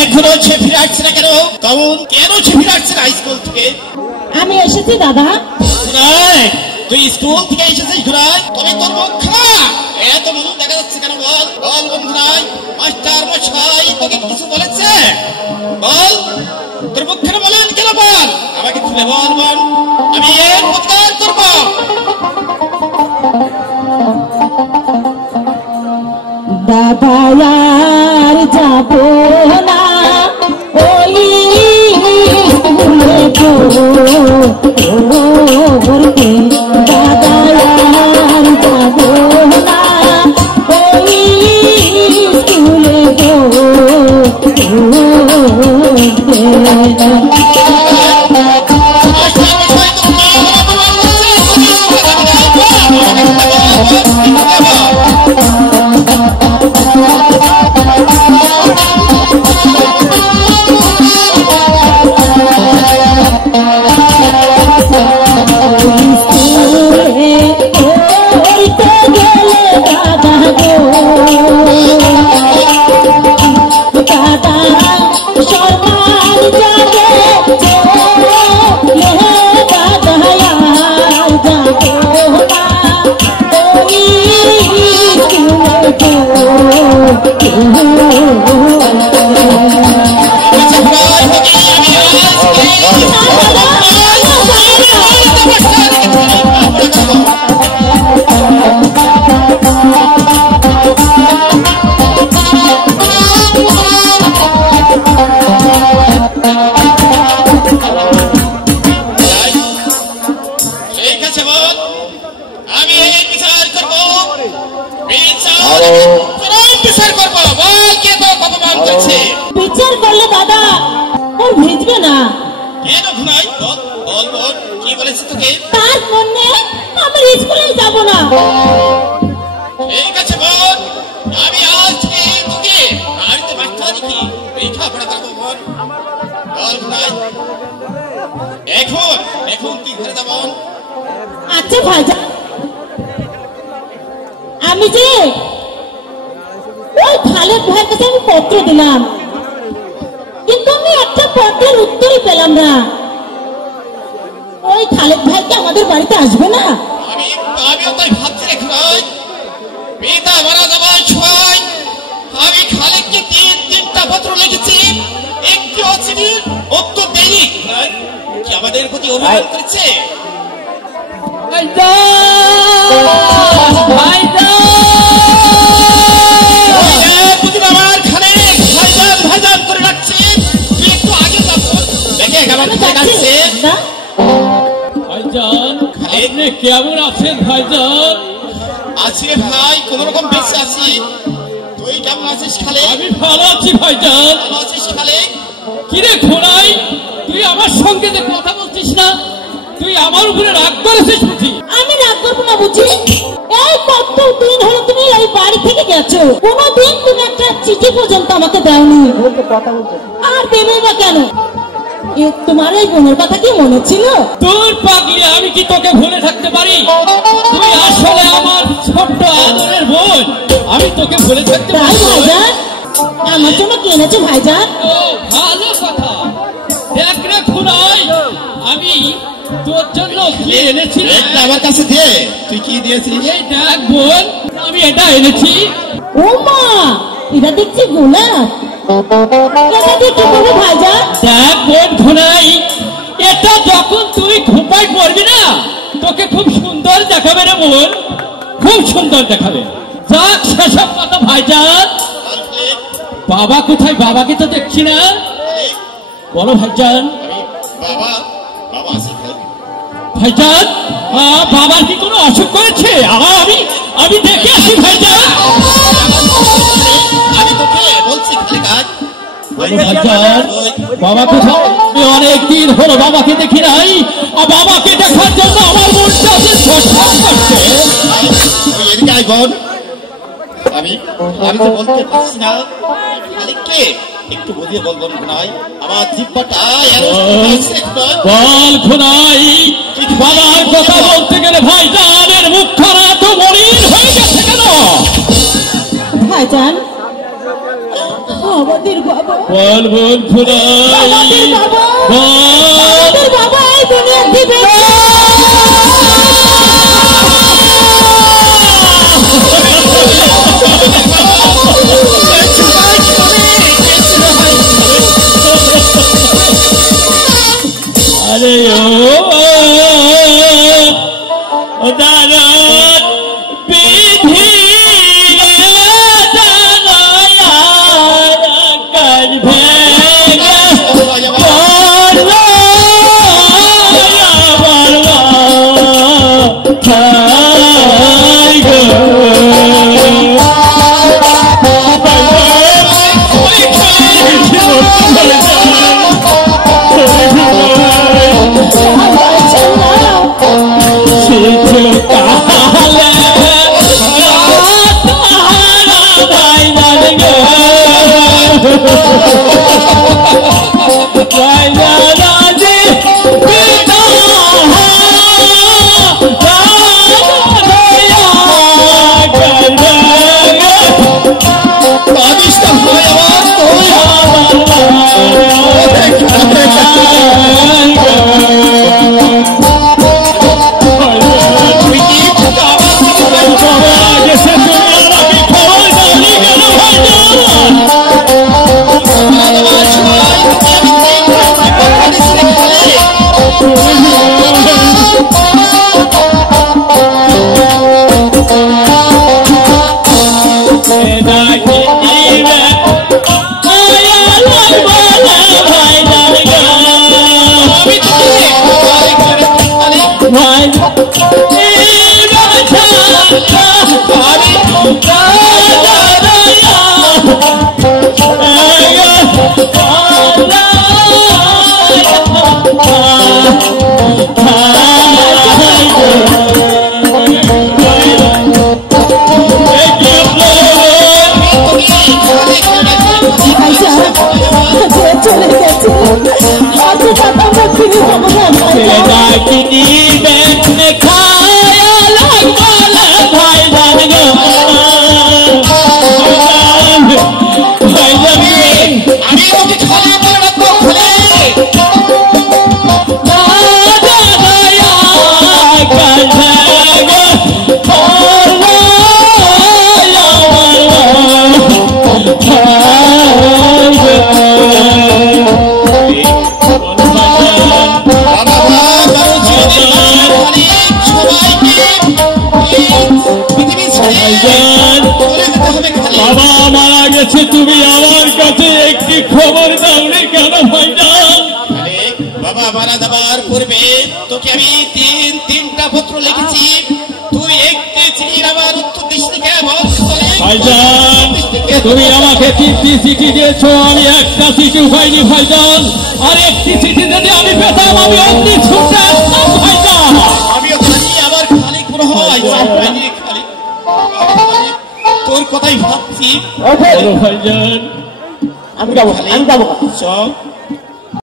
এখনো সে ফিরে আসছে না কেন? কমন কেন সে ফিরে আসছে না স্কুল থেকে? আমি এসেছি দাদা। তুই স্কুল থেকে এসেছিস ঘুরাই? তবে তোর মুখ খারাপ, এত মুখ দেখা যাচ্ছে কেন? বল বল বন্ধুরাই, মাস্টার মশাই তোকে কিছু বলেছে? বল, তোর মুখ খারাপ বলেন কেন? বল আমাকে খুলে বল, বল আমি এর প্রতিকার করব। দাদা আর যাব না ওই স্কুলে গো, দাদা আর যাব না ওই স্কুলে গো। বিচার করলে দাদা ওর ভিজবে না কেন? ঘুমাই বল বল বল কি বলেছে তোকে? তার মনে আমি স্কুলে যাব না। ঠিক আছে বল, আমি আজকে তোকে বাড়িতে মাস্টারি কি লেখাপড়া করবো। বল বল ঘুমাই, এখন এখন তুই ঘরে যা। বল। আচ্ছা ভাইজান, আমি যে ওই খালেদ ভাইয়ের কাছে আমি পত্র দিলাম, কিন্তু আমি একটা পত্রের উত্তরই পেলাম না। ওই খালেদ ভাই কি আমাদের বাড়িতে আসবে না? আমিও তাই ভাবছি রে ঘুমাই, পিতা মারা যাবার সময় আমি খালেদকে তিনটা পত্র লিখেছি, একটি চিঠির উত্তর দেয়নি। কি আমাদের প্রতি অভিমান করেছে? কেমন আছেন ভাইজান? আছি ভাই, কোন রকম বেঁচে আছি। তুই কেমন আছিস খালে? আমি ভালো আছি ভাইজান। ভালো আছিস খালে? কিরে ঘোড়াই, তুই আমার সঙ্গে যে কথা বলছিস না, তুই আমার উপরে রাগ করেছিস বুঝি? আমি রাগ করবো না বুঝি? এই কত দিন হলো তুমি এই বাড়ি থেকে গেছো, কোনদিন তুমি একটা চিঠি পর্যন্ত আমাকে দাওনি। আর দেবে বা কেন? তোমার এই বোনের কথা কি মনে ছিল? তোর পাগলি, আমি কি তোকে ভুলে থাকতে পারি? তুই আসলে আমার ছোট্ট আদরের বোন, আমি তোকে ভুলে থাকতে পারি? ভাইজান, আমার জন্য কি এনেছো ভাইজান? ও ভালো কথা। দেখ রে খুনাই, আমি তোর জন্য কি এনেছি আমার কাছে দিয়ে। তুই কি দিয়েছিস? এই দেখ বোন, আমি এটা এনেছি। ও মা, এটা দেখছি গোলাপ। এটা দিয়ে কি করবো ভাইজান? দেখ বোন খুনাই, এটা যখন তুই ঘুমায় পড়বি না, তোকে খুব সুন্দর দেখাবে রে বোন, খুব সুন্দর দেখাবে। যাক সেসব কথা ভাইজান। বাবা কোথায়? বাবাকে তো দেখছি না। বলো ভাইজান। বাবা বাবা আছে ভাইজান, বাবার কি কোনো অসুখ করেছে? আমি দেখে আসি ভাইজান। আমি তোকে বলছি ভাইজান, বাবা কোথায়? অনেকদিন হলো বাবাকে দেখি নাই, আর বাবাকে দেখার জন্য আমার মনটা যে ছটফট করছে। এদিকে আয় বোন, আমি তো বলতে পারছি না। মালিককে একটু বুঝিয়ে বলবো নয়, আমার জিব্বাটা বল খুনাই, বাবার কথা বলতে গেলে ভাইজানের মুখখানা তো মলিন হয়ে গেছে কেন? ভাইজান, আমাদের বাবা বল বল খুদাই আমাদের বাবা বল আমাদের বাবা এই দুনিয়া থেকে আরে ও দারুণ বিধি কাজ ভেঙে তুমি আমার কাছে একটি খবর দাওনি কেন ভাইজান? বাবা মারা যাবার পূর্বে তোকে আমি তিনটা পত্র লিখেছি, তুই একটি চিঠির আমার উত্তর দিস ভাইজান। তুমি আমাকে 3টি চিঠি দিয়েছো, আমি একটা চিঠি পাইনি ভাইজান। আর একটি চিঠি যদি আমি পেতাম আমি অমনি ছুটে আসতাম ভাইজান। আমিও জানি আমার খালিক মনে হয় খালিক তোর কথাই ভাবছি ভাইজান। আমি যাবো চল।